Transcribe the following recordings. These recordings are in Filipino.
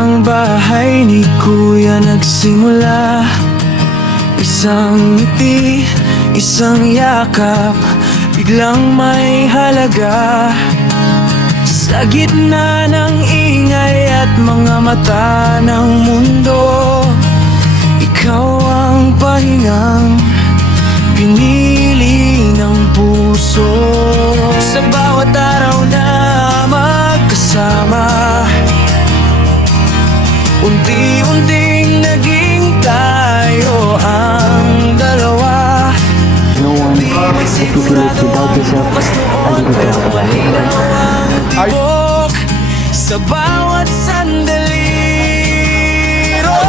Isang bahay ni Kuya nagsimula, isang ngiti, isang yakap, biglang may halaga. Sa gitna ng ingay at mga mata ng mundo, ikaw ang pahingang pinili ng puso. Sa bawat araw na magkasama, unti-unting naging tayo ang dalawa. No one articulates without yourself. Pero malinaw ang tibok sa bawat sandali. Ron,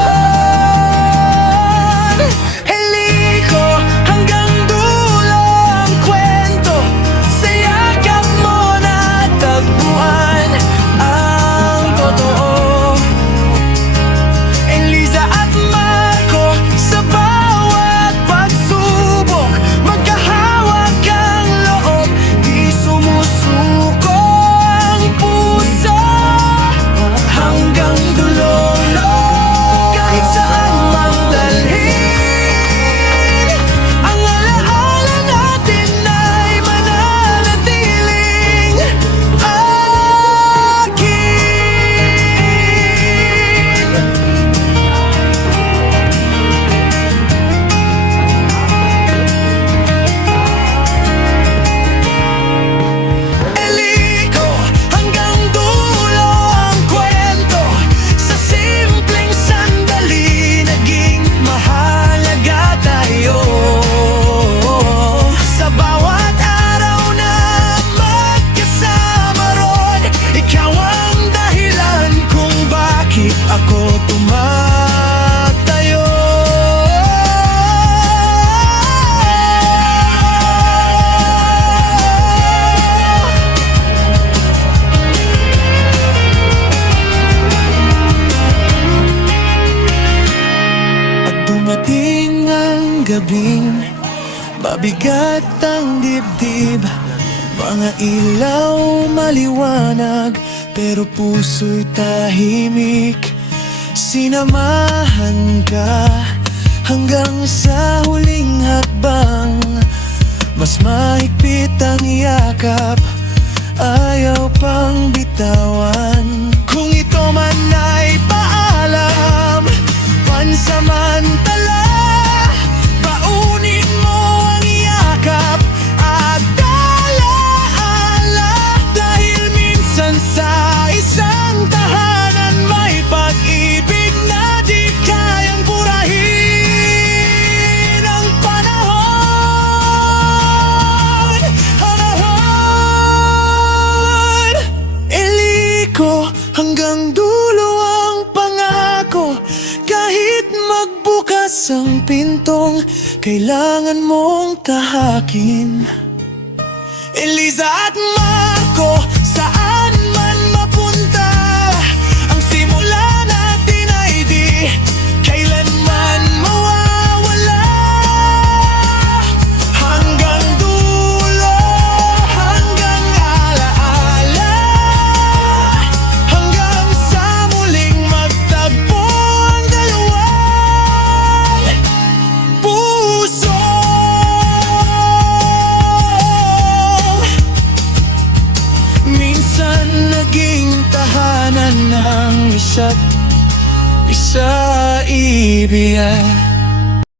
heliko hanggang dulo ang kwento. Sa yakap mo natagpuan ang totoo. Eliza at Marco, sa bawat pagsubok, magkahawak ang loob, di sumusuko ang puso. Hanggang dulo, kahit saan mang dalhin, ang alaala natin ay mananatiling akin. Eliko hanggang dulo ang kwento. Sa simpleng sandali naging mahalaga tayo. Sa bawat araw na magkasama ron, ikaw ang dahilan kung bakit ako tumatayo. At dumating ang gabing mabigat ang dibdib, mga ilaw maliwanag pero puso'y tahimik. Sinamahan ka hanggang sa huling hakbang, mas mahigpit ang yakap, ayaw pang bitawan. Kung ito man ay paalam, pansamantala, baunin mo ang yakap at alaala. Dahil minsan sa isang tahanan may pag-ibig na di kayang purahin ang panahon. Eliko hanggang dulo ang pangako. Kahit magbukas ang pintong, kailangan mong tahakin. Eliza at Marco, saan man mapunta, ang simula natin ay di kailanman mawawala. Hanggang dulo, hanggang alaala, hanggang sa muling magtagpo ang dalawang puso. Minsan naging tahanan ng isa't isa, ibig.